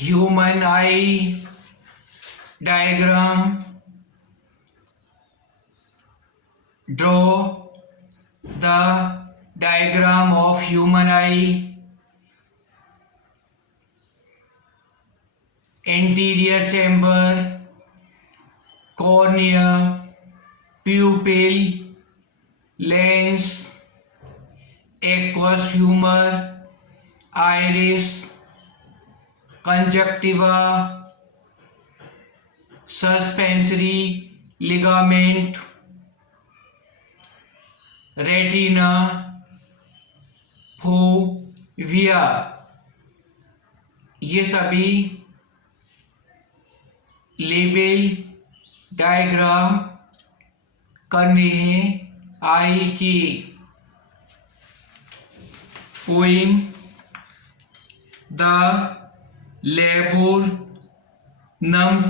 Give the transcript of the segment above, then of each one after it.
human eye diagram. Draw the diagram of human eye. Anterior chamber, cornea, pupil, lens, aqueous humor, iris, conjunctiva, suspensory ligament, retina, fovea, ये सभी label diagram करने हैं eye की। Poem the laburnum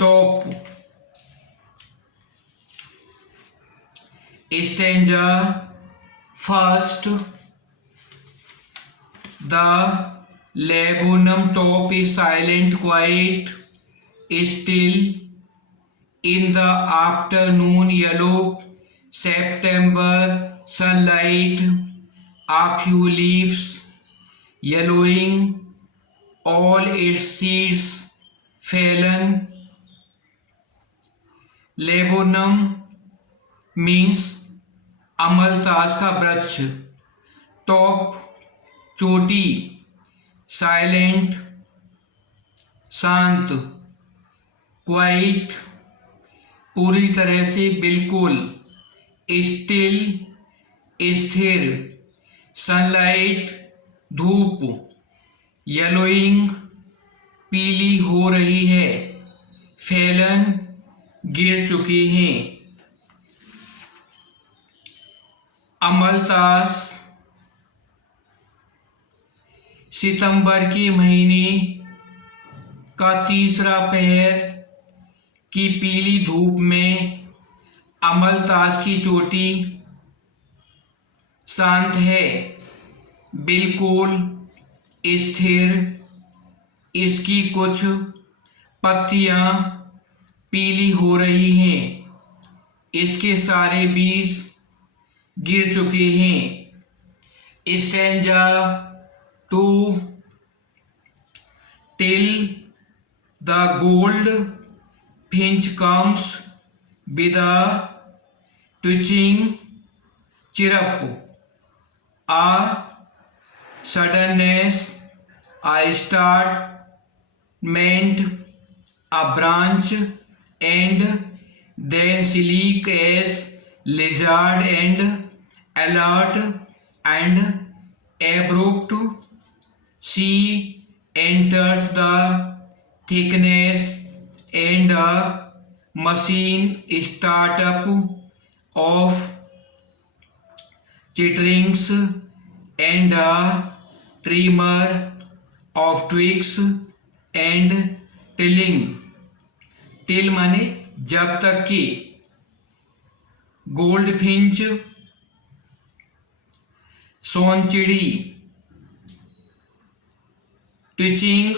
top, stanza first. The laburnum top is silent, quiet, still in the afternoon. Yellow September sunlight. A few leaves yellowing, all its seeds fallen. Laburnum means अमलतास का वृक्ष। Top चोटी, silent शांत, quite पूरी तरह से बिल्कुल, still स्थिर, sunlight धूप, येलोइंग पीली हो रही है, फैलन गिर चुके हैं। अमलतास सितंबर के महीने का तीसरा पहर की पीली धूप में अमलतास की चोटी शांत है, बिल्कुल स्थिर। इसकी कुछ पत्तियां पीली हो रही हैं, इसके सारे बीज गिर चुके हैं। Stanza 2 till the goldfinch comes with a twitching chirp, a suddenness, a startlement, a branch and then sleek as lizard and alert and abrupt. She enters the thickness and a machine startup of chitterings and a tremor of twigs and tilling. Till माने जब तक कि, gold Finch सोनचिड़ी, twitching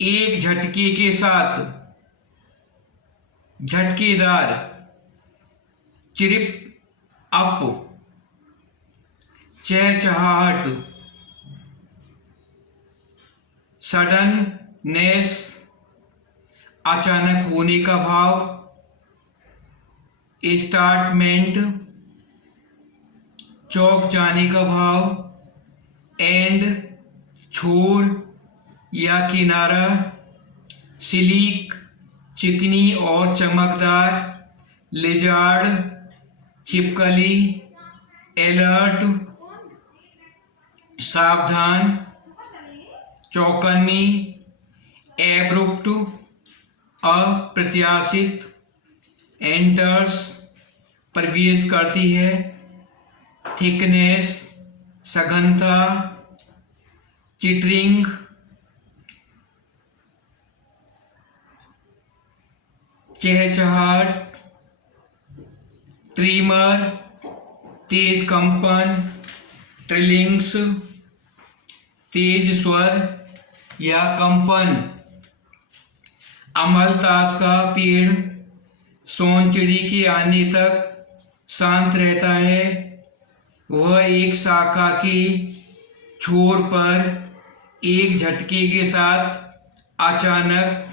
एक झटके के साथ, झटकेदार, चिरिप up चहचहाहट, suddenness अचानक होने का भाव, स्टार्टमेंट चौंक जाने का भाव, एंड छोर या किनारा, सिलीक चिकनी और चमकदार, लिजार्ड छिपकली, अलर्ट सावधान, चौकन्नी, एब्रुप्ट अप्रत्याशित, एंटर्स प्रवेश करती है, थिकनेस सघनता, चिटरिंग चहचहाहट, ट्रीमर तेज कंपन, ट्रिलिंग्स तेज स्वर या कंपन। अमलतास का पेड़ सोनचिड़ी के आने तक शांत रहता है। वह एक शाखा के छोर पर एक झटके के साथ अचानक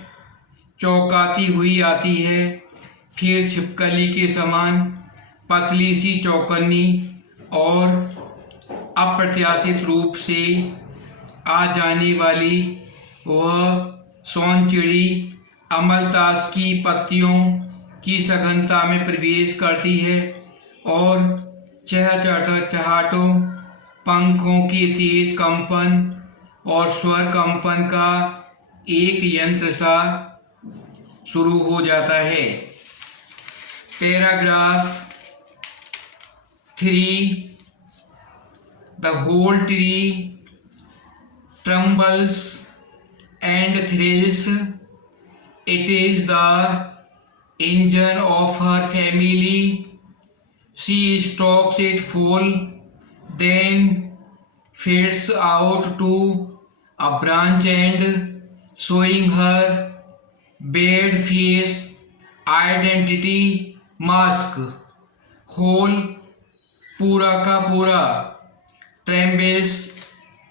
चौंकाती हुई आती है, फिर छिपकली के समान पतली सी चौकन्नी और अप्रत्याशित रूप से आ जाने वाली वह सोनचिड़ी अमलतास की पत्तियों की सघनता में प्रवेश करती है और चहचहाटों, पंखों के तेज कंपन और स्वर कंपन का एक यंत्र सा शुरू हो जाता है। Paragraph 3 The whole tree trembles and thrills. It is the engine of her family. She stalks it full, then fits out to a branch and showing her bad face identity mask. Whole पूरा का पूरा ट्रेम्बेस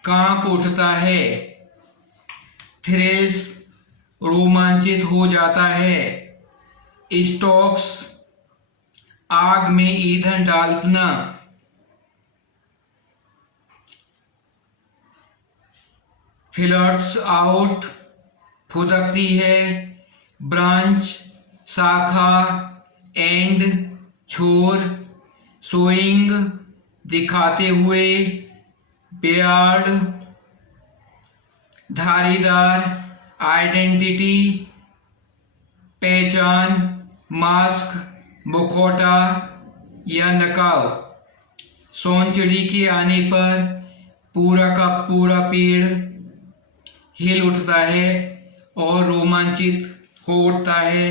कांप उठता है, थ्रेस रोमांचित हो जाता है, स्टॉक्स आग में ईंधन डालना, फिलर्स आउट फुदकती है, ब्रांच शाखा, एंड छोर, शोइंग दिखाते हुए, बेयार्ड धारीदार, आइडेंटिटी पहचान, मास्क मुखौटा या नकाब। सोनचिड़ी के आने पर पूरा का पूरा पेड़ हिल उठता है और रोमांचित हो उठता है।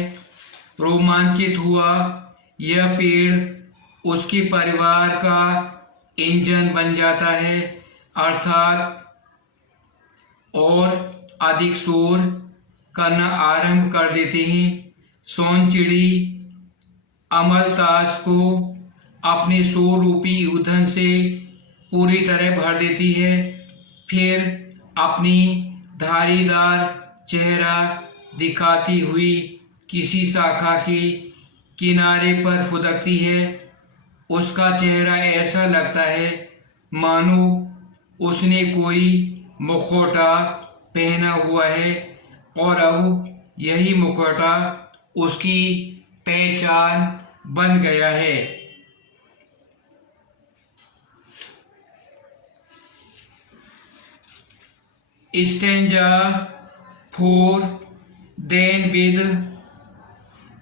रोमांचित हुआ यह पेड़ उसके परिवार का इंजन बन जाता है, अर्थात और अधिक शोर करना आरंभ कर देते हैं। सोनचिड़ी अमलतास को अपने शोर रूपी ईंधन से पूरी तरह भर देती है, फिर अपनी धारीदार चेहरा दिखाती हुई किसी शाखा के किनारे पर फुदकती है। उसका चेहरा ऐसा लगता है मानो उसने कोई मुखौटा पहना हुआ है और अब यही मुखौटा उसकी पहचान बन गया है। Stanza 4 Then with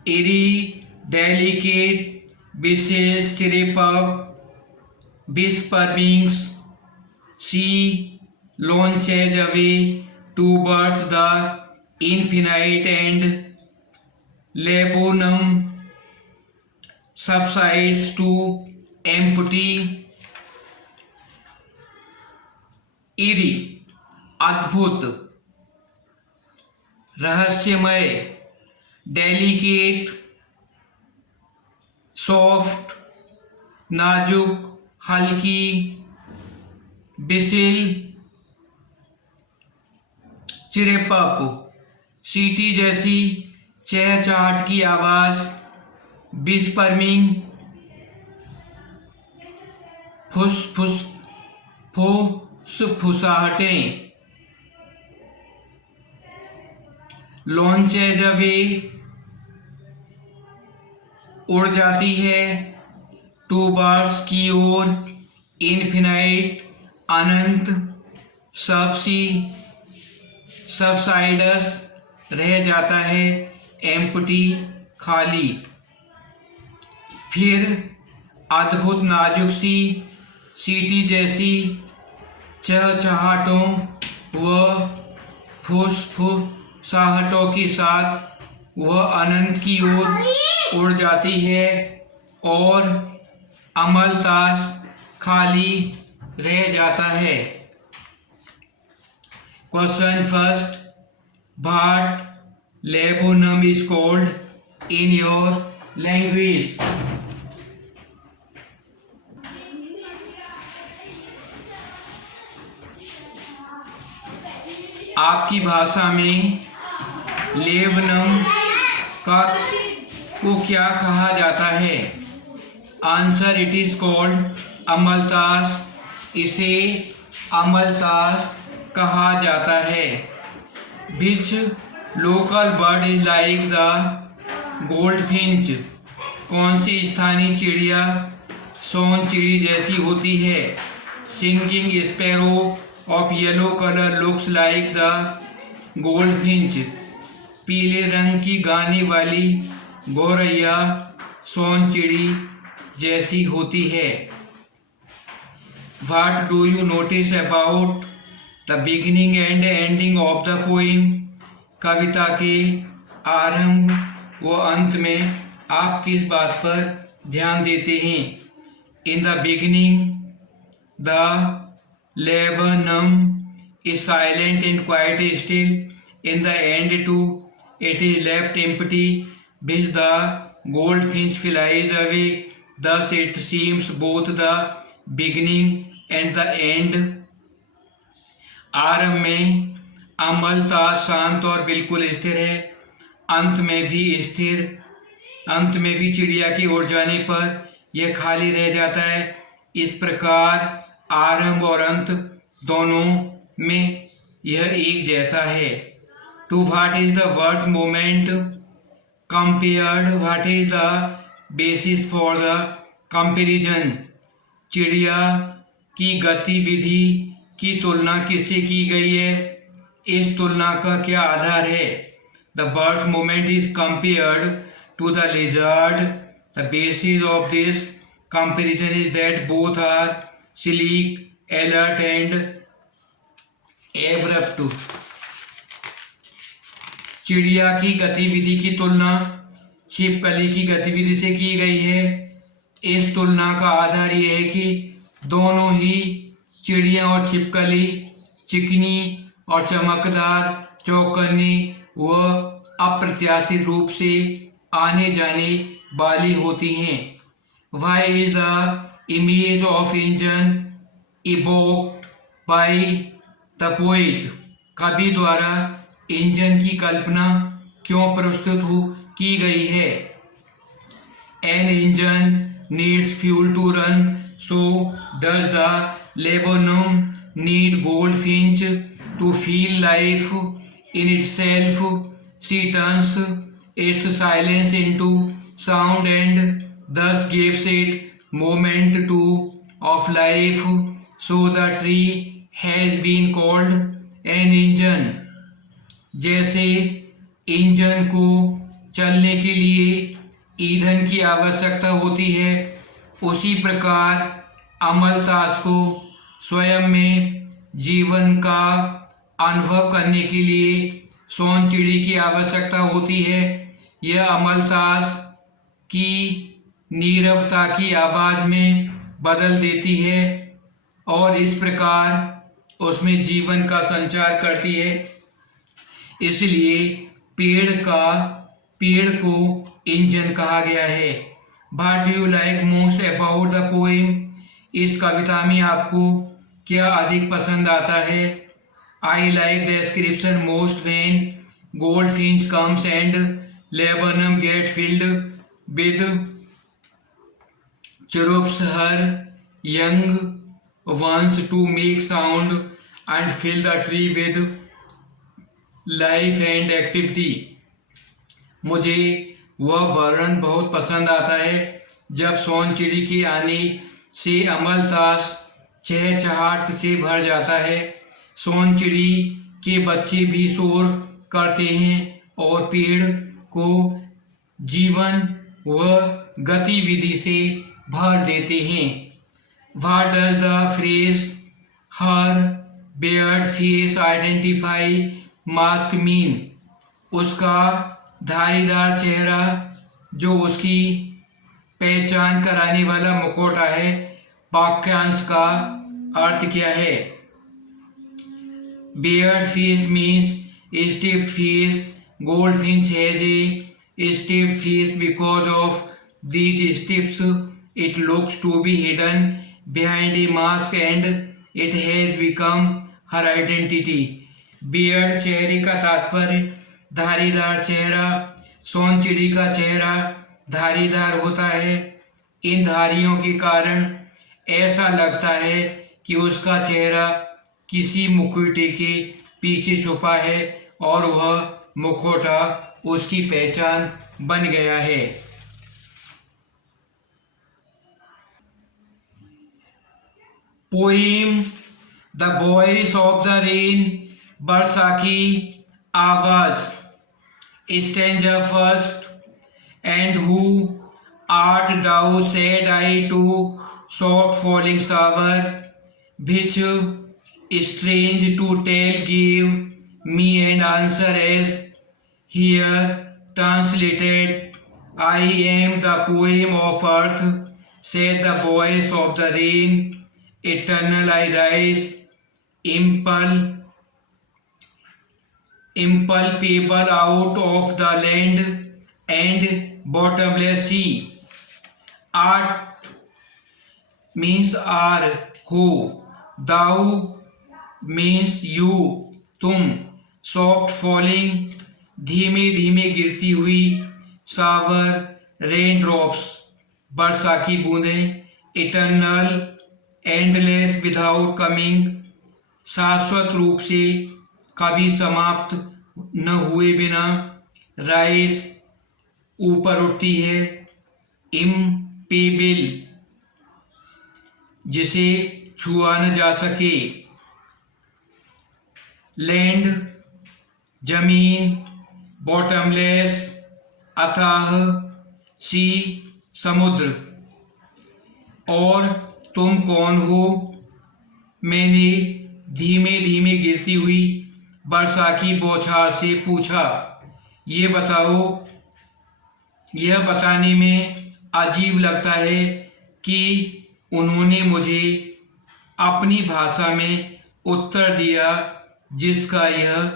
eerie delicate विशेष chirrup whisperings she launches away towards the infinite and laburnum subsides to empty. eerie अद्भुत, रहस्यमय, डेलिकेट सॉफ्ट नाजुक, हल्की, बिसिल चिरेपप, सीटी जैसी चहचहाट की आवाज, विस्परमिंग फुसफुसाहटें, लॉन्चेज अवे उड़ जाती है, टू बार्स की ओर, इन्फिनाइट अनंत, सबसाइडस रह जाता है, एम्प्टी खाली। फिर अद्भुत नाजुक सी सीटी जैसी चहचहाटों व फुसफुसाहटों के साथ वह अनंत की ओर उड़ जाती है और अमलतास खाली रह जाता है। Question first, what laburnum is called in your language? आपकी भाषा में लेबनम का को क्या कहा जाता है? Answer, it is called amaltas. इसे अमलतास कहा जाता है। Which local bird is like the goldfinch? कौन सी स्थानीय चिड़िया सोन चिड़ी जैसी होती है? Singing sparrow of yellow colour looks like the goldfinch. पीले रंग की गाने वाली गौरैया सोन चिड़ी जैसी होती है। What do you notice about the beginning and ending of the poem? कविता के आरंभ व अंत में आप किस बात पर ध्यान देते हैं? In the beginning, the laburnum is silent and quite still. In the end too, it is left empty, which the goldfinch flies away. Thus it seems both the beginning and the end. आरंभ में अमलतास शांत और बिल्कुल स्थिर है, अंत में भी चिड़िया की ओर जाने पर यह खाली रह जाता है। इस प्रकार आरंभ और अंत दोनों में यह एक जैसा है। To what is the words moment compared? What is the basis for the comparison? चिड़िया की गतिविधि की तुलना किससे की गई है? इस तुलना का क्या आधार है? The birds movement is compared to the lizard. The basis of this comparison is that both are sleek, alert and abrupt. चिड़िया की गतिविधि की तुलना छिपकली की गतिविधि से की गई है। इस तुलना का आधार यह है कि दोनों ही चिड़िया और छिपकली चिकनी और चमकदार, चौकन्नी व अप्रत्याशित रूप से आने जाने वाली होती हैं। Why is the image of engine evoked by the poet? कवि द्वारा इंजन की कल्पना क्यों प्रस्तुत की गई है? An engine needs fuel to run, so does the laburnum need goldfinch to feel life in itself. She turns its silence into sound and thus gives it moment of life. So the tree has been called an engine. जैसे engine को चलने के लिए ईंधन की आवश्यकता होती है, उसी प्रकार अमलतास को स्वयं में जीवन का अनुभव करने के लिए सोन चिड़ी की आवश्यकता होती है। यह अमलतास की नीरवता की आवाज़ में बदल देती है और इस प्रकार उसमें जीवन का संचार करती है। इसलिए पेड़ को इंजन कहा गया है। What do you like most about the poem? इस कविता में आपको क्या अधिक पसंद आता है? I like the description most when goldfinch comes and laburnum get filled with chirrups her young ones to make sound and fill the tree with life and activity. मुझे वह वर्णन बहुत पसंद आता है जब सोन चिड़ी के आने से अमलतास चहचहाट से भर जाता है। सोन चिड़ी के बच्चे भी शोर करते हैं और पेड़ को जीवन व गतिविधि से भर देते हैं। What does the phrase her bared face identify mask mean? उसका धारीदार चेहरा जो उसकी पहचान कराने वाला मुखौटा है, वाक्यांश का अर्थ क्या है? Bared face means stiff face goldfinch has a stepped face. Because of these steps, it looks to be hidden behind a mask and it has become her identity. Beard चेहरे का तात्पर्य धारीदार चेहरा। सोनचिड़ी का चेहरा धारीदार होता है। इन धारियों के कारण ऐसा लगता है कि उसका चेहरा किसी मुखौटे के पीछे छुपा है और वह मुखौटा उसकी पहचान बन गया है। Poem the voice of the rain, बरसाकी आवाज। Stanza first. And who art thou said I to soft falling shower, which strange to tell gave me an answer as here translated, I am the poem of earth, said the voice of the rain, eternal I rise, impalpable out of the land and bottomless sea. Art means are who, thou means you तुम, soft falling धीमे धीमे गिरती हुई, shower rain drops वर्षा की बूंदें, eternal endless without coming शाश्वत रूप से कभी समाप्त न हुए बिना, राइस ऊपर उठती है, इम्पेबल जिसे छुआ न जा सके, लैंड जमीन, बॉटमलेस अथाह, सी समुद्र। और तुम कौन हो, मैंने धीमे धीमे गिरती हुई वर्षा की बौछार से पूछा। ये बताओ, यह बताने में अजीब लगता है कि उन्होंने मुझे अपनी भाषा में उत्तर दिया जिसका यह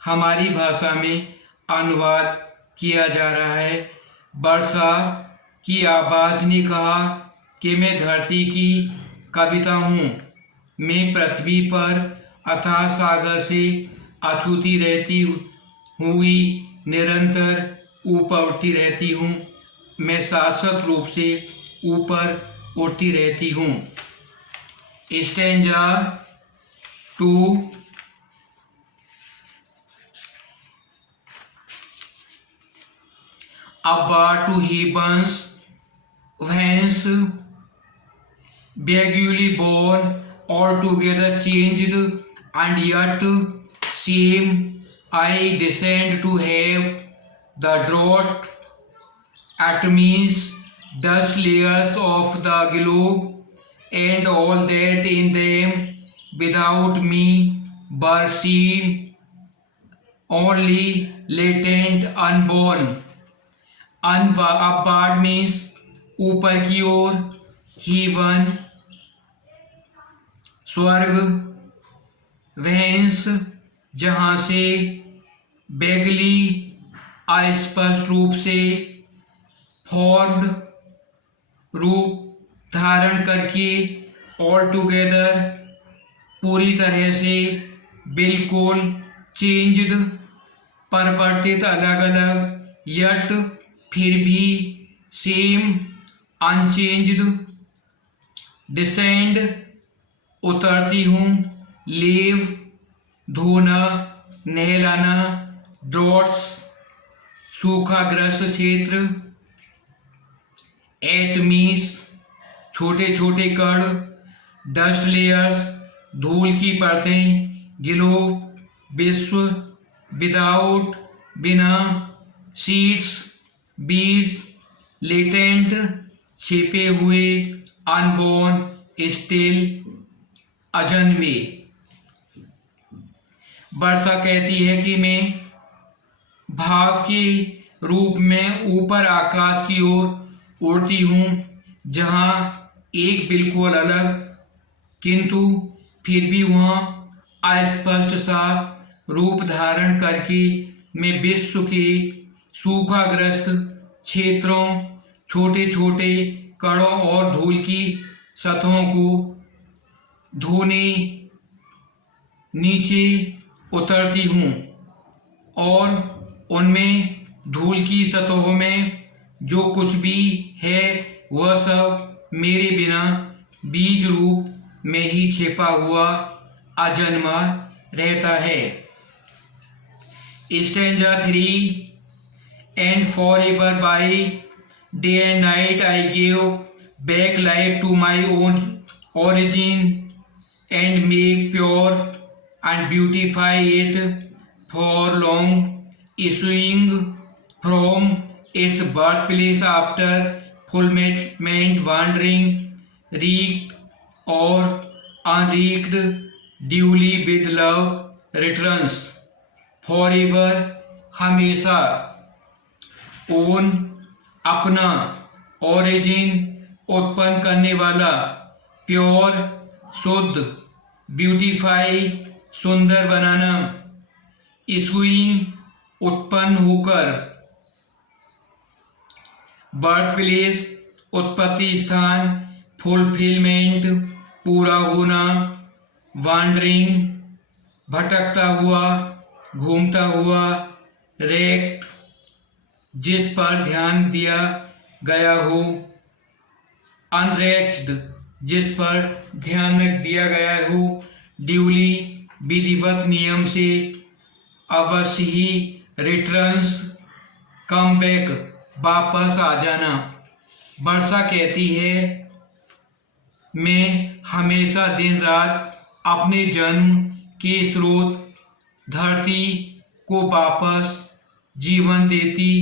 हमारी भाषा में अनुवाद किया जा रहा है। वर्षा की आवाज़ ने कहा कि मैं धरती की कविता हूँ, मैं पृथ्वी पर अथाह सागर से अछूती रहती हुई निरंतर ऊपर उठती रहती हूँ, मैं शाश्वत रूप से ऊपर उठती रहती हूँ। Stanza 2। Upward to heavens, whence vaguely born, altogether changed, and yet seem I descend to have the drought atoms, dust layers of the globe, and all that in them without me were seen, only latent unborn. Upward means ऊपर की ओर, heaven स्वर्ग, whence जहाँ से, vaguely अस्पष्ट रूप से, formed रूप धारण करके, altogether पूरी तरह से, बिल्कुल, changed परिवर्तित अलग अलग, yet फिर भी, सेम अनचेंज्ड, डिसेंड उतरती हूँ, लीव धोना नहलाना, ड्रॉट्स सूखाग्रस्त क्षेत्र, एटमीज छोटे छोटे कण, डस्ट लेयर्स धूल की परतें, ग्लोब विश्व, विदाउट बिना, सीड्स बीज, लेटेंट छिपे हुए, अनबोर्न स्टिल अजन्मे। वर्षा कहती है कि मैं भाव के रूप में ऊपर आकाश की ओर उड़ती हूँ, जहाँ एक बिल्कुल अलग किंतु फिर भी वहाँ अस्पष्ट सा रूप धारण करके में विश्व के सूखाग्रस्त क्षेत्रों, छोटे छोटे कणों और धूल की सतहों को धोने नीचे उतरती हूँ और उनमें धूल की सतहों में जो कुछ भी है वह सब मेरे बिना बीज रूप में ही छिपा हुआ अजन्मा रहता है। Stanza 3 And forever by day and night I give back life to my own origin and make pure and beautify it for long issuing from its birthplace after fulfillment wandering wreaked or unwreaked duly with love returns forever हमेशा own अपना origin उत्पन्न करने वाला pure शुद्ध beautify सुंदर बनाना issuing उत्पन्न होकर birth place उत्पत्ति स्थान फुलफिलमेंट पूरा होना वांडरिंग भटकता हुआ घूमता हुआ रेक्ट जिस पर ध्यान दिया गया हो अनरेक्स्ड जिस पर ध्यान न दिया गया हो ड्यूली विधिवत नियम से अवश्य ही रिटर्न्स कम बैक वापस आ जाना। वर्षा कहती है मैं हमेशा दिन रात अपने जन्म के स्रोत धरती को वापस जीवन देती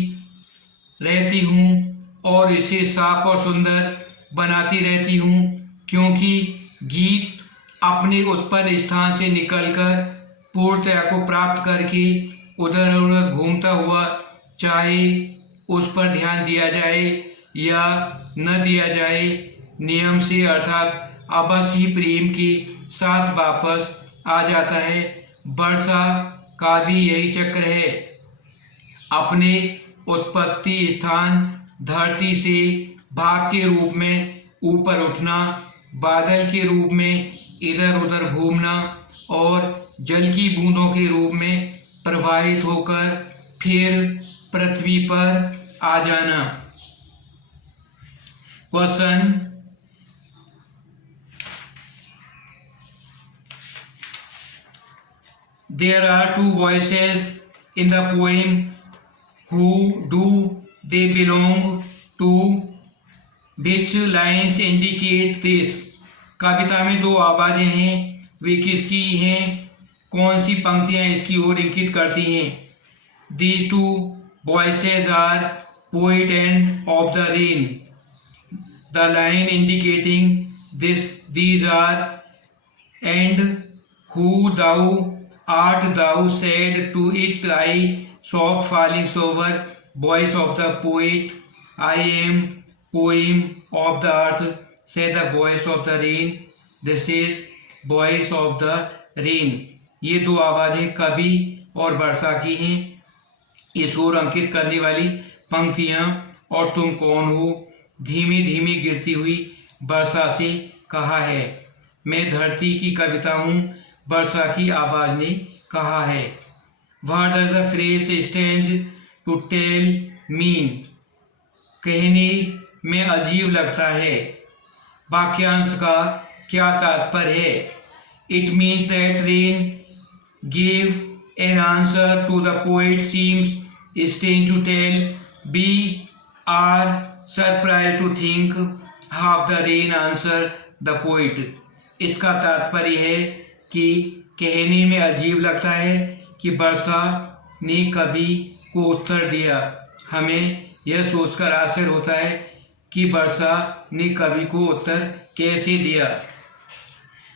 रहती हूँ और इसे साफ और सुंदर बनाती रहती हूँ क्योंकि गीत अपने उत्पन्न स्थान से निकलकर पूर्णतया को प्राप्त करके उधर उधर घूमता हुआ चाहे उस पर ध्यान दिया जाए या न दिया जाए नियम से अर्थात अवश्य ही प्रेम के साथ वापस आ जाता है। वर्षा का भी यही चक्र है अपने उत्पत्ति स्थान धरती से भाप के रूप में ऊपर उठना बादल के रूप में इधर उधर घूमना और जल की बूंदों के रूप में प्रवाहित होकर फिर पृथ्वी पर आ जाना। Question There are two voices in the poem. Who do they belong to? Which lines indicate this? कविता में दो आवाजें हैं वे किसकी हैं कौन सी पंक्तियां इसकी ओर इंगित करती हैं। These two voices are poet and of the rain. The line indicating these are and who thou art thou said to it I soft falling sober voice of the poet I am poem of the earth say the voice of the rain this is voice of the rain। ये दो आवाजें कवि और वर्षा की हैं। इस ओर अंकित करने वाली पंक्तियां और तुम कौन हो धीमे धीमे गिरती हुई वर्षा से कहा है। मैं धरती की कविता हूँ वर्षा की आवाज ने कहा है। What does the phrase stands to tell mean? कहने में अजीब लगता है वाक्यांश का क्या तात्पर्य है। It means that rain gave an answer to the poet seems strange to tell we are surprised to think how the rain answered the poet। इसका तात्पर्य है कि कहने में अजीब लगता है कि वर्षा ने कवि को उत्तर दिया। हमें यह सोचकर आश्चर्य होता है कि वर्षा ने कवि को उत्तर कैसे दिया।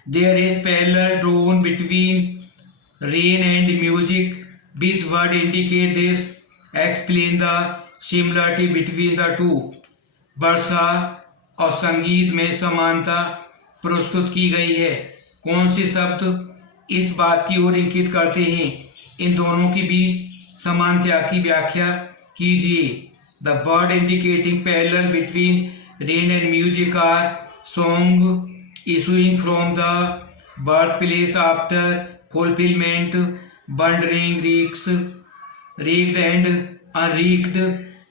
There is parallel drawn between rain and music. This word indicate this. Explain the similarity between the two. वर्षा और संगीत में समानता प्रस्तुत की गई है। कौन से शब्द इस बात की ओर इंगित करते हैं इन दोनों के बीच समानता की व्याख्या कीजिए। The word indicating parallel between rain and music are song issuing from the birth place after fulfilment, wandering recks, rigged and unrigged,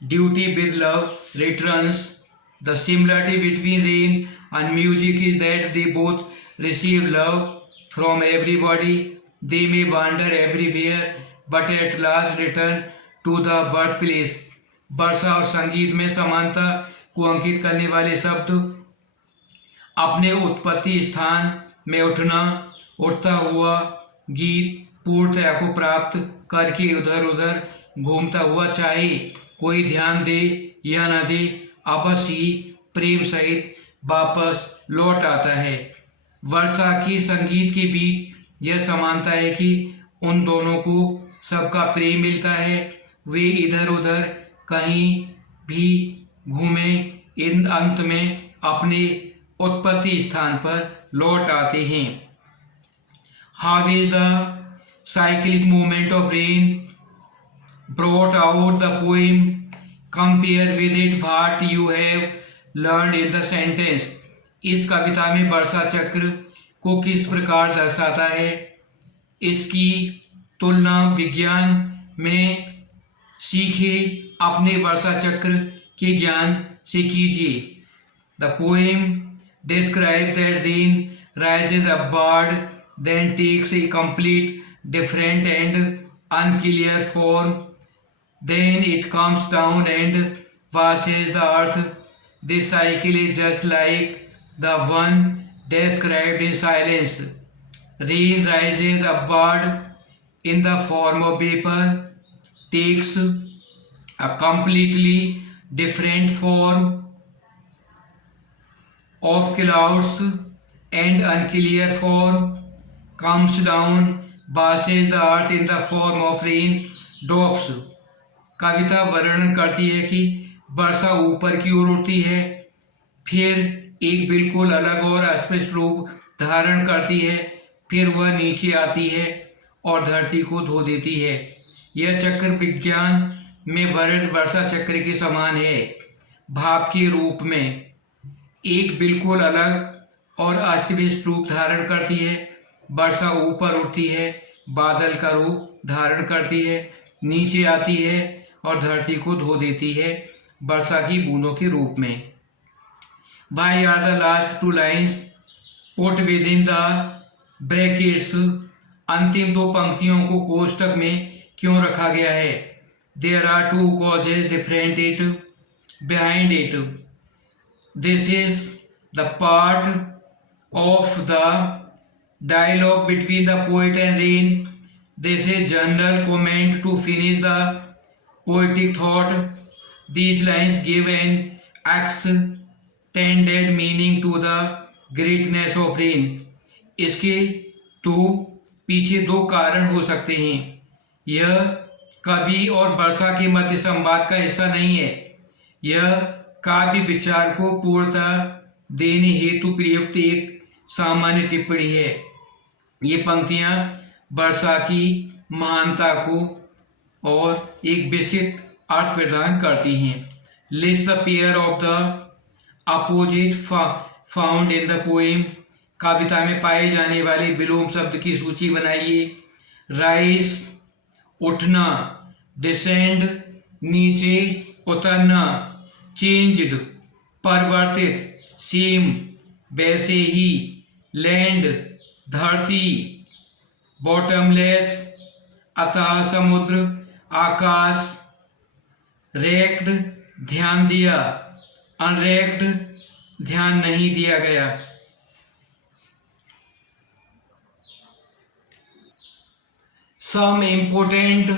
duty with love returns. The similarity between rain and music is that they both receive love from everybody. They may wander everywhere, but at last return to the birthplace. वर्षा और संगीत में समानता को अंकित करने वाले शब्द अपने उत्पत्ति स्थान में उठता हुआ गीत पूर्णतया को प्राप्त करके इधर उधर घूमता हुआ, चाहे कोई ध्यान दे या न दे, अवश्य ही प्रेम सहित वापस लौट आता है। वर्षा की संगीत के बीच यह समानता है कि उन दोनों को सबका प्रेम मिलता है। वे इधर उधर कहीं भी घूमे, इन अंत में अपने उत्पत्ति स्थान पर लौट आते हैं। How is the cyclic movement of rain brought out the poem? Compare with it what you have learned in the sentence. इस कविता में वर्षा चक्र को किस प्रकार दर्शाता है, इसकी तुलना विज्ञान में सीखे अपने वर्षा चक्र के ज्ञान से कीजिए। The poem describes that rain rises upward, then takes a complete different and unclear form, then it comes down and washes the earth. This cycle is just like the one described in Silence. Rain rises upward in the form of vapor, takes a completely different form of clouds and unclear form, comes down, washes the earth in the form of rain drops. कविता वर्णन करती है कि वर्षा ऊपर की ओर उठती है, फिर एक बिल्कुल अलग और अस्पष्ट रूप धारण करती है, फिर वह नीचे आती है और धरती को धो देती है। यह चक्र विज्ञान में वर्णित वर्षा चक्र के समान है। भाप के रूप में एक बिल्कुल अलग और अस्पष्ट रूप धारण करती है। वर्षा ऊपर उठती है, बादल का रूप धारण करती है, नीचे आती है और धरती को धो देती है वर्षा की बूंदों के रूप में। Why are the last two lines put within the brackets? अंतिम दो पंक्तियों को कोष्टक में क्यों रखा गया है? There are two causes different it behind it. This is the part of the dialogue between the poet and rain. This is general comment to finish the poetic thought. These lines give an extended meaning to the greatness of rain. इसके तो पीछे दो कारण हो सकते हैं। यह कवि और वर्षा के मध्य संवाद का हिस्सा नहीं है। यह काव्य विचार को पूर्णता देने हेतु प्रयुक्त एक सामान्य टिप्पणी है। ये पंक्तियाँ वर्षा की महानता को और एक विशिष्ट अर्थ प्रदान करती हैं। List the pair of the opposite found in the poem. कविता में पाए जाने वाले विलोम शब्द की सूची बनाइए। राइज उठना, डिसेंड नीचे उतरना, चेंज्ड परिवर्तित, सेम वैसे ही, लैंड धरती, बॉटमलेस अतः समुद्र, आकाश, रेक्ड ध्यान दिया, अनरेक्ड ध्यान नहीं दिया गया। Some important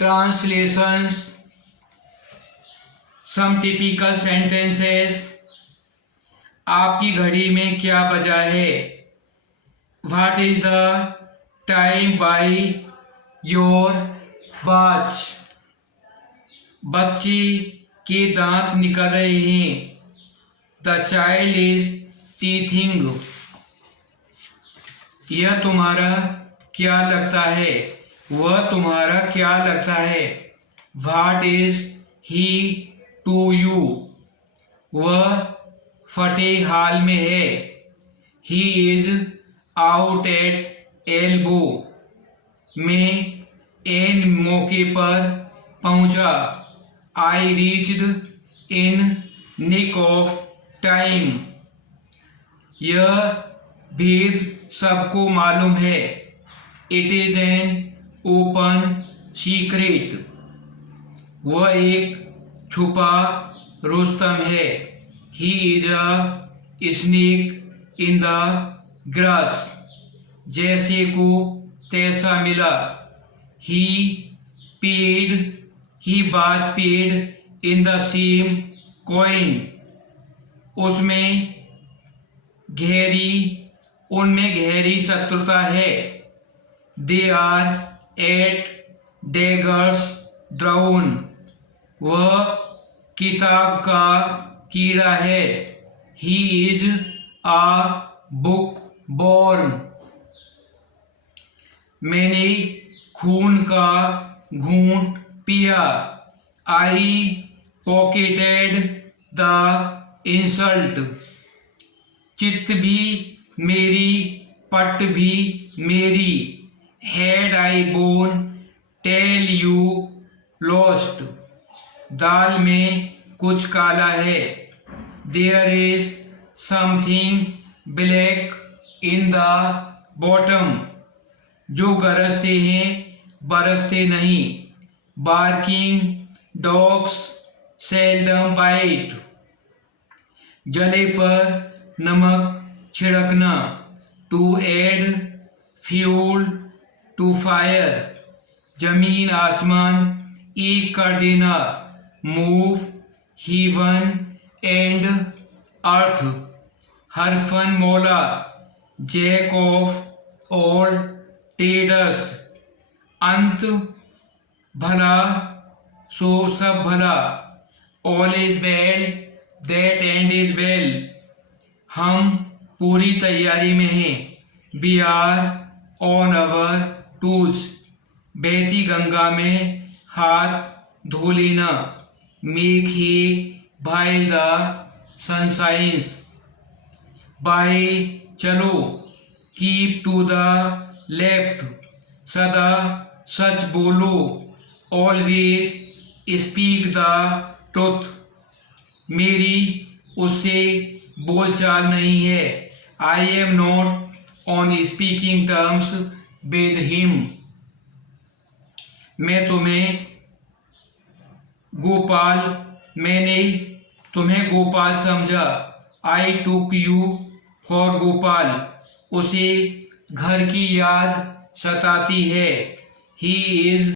translations, some typical sentences. आपकी घड़ी में क्या बजा है? What is the time by your watch? बच्ची के दांत निकल रहे हैं। The child is teething. यह तुम्हारा क्या लगता है? वह तुम्हारा क्या लगता है? What is he to you? वह फटे हाल में है। He is out at elbow। मैं एन मौके पर पहुंचा। I reached in nick of time। यह भेद सबको मालूम है। It is an open secret। वह एक छुपा रुस्तम है। He is a snake in the grass। जैसे को तैसा मिला। He was paid in the same coin। उनमें गहरी शत्रुता है। They are at daggers drawn। वह किताब का कीड़ा है। He is a bookworm। मैंने खून का घूंट पिया। I pocketed the insult। चित्त भी मेरी, पट भी मेरी। Had I borne tell you lost। दाल में कुछ काला है। There is something black in the bottom। जो गरजते हैं बरसते नहीं। Barking dogs seldom bite। जले पर नमक छिड़कना। To add fuel to fire। जमीन आसमान एक कर देना। Move heaven and earth। हरफन मौला। Jack of all trades। अंत भला सो सब भला। All is well that end is well। हम पूरी तैयारी में हैं। We are on our toes। बहती गंगा में हाथ धो लेना। Make hay while the sun shines। बाएं चलो। Keep to the left। सदा सच बोलो। Always speak the truth। मेरी उससे बोलचाल नहीं है। I am not on speaking terms with him। मैंने तुम्हें गोपाल समझा। I took you for Gopal. उसे घर की याद सताती है। He is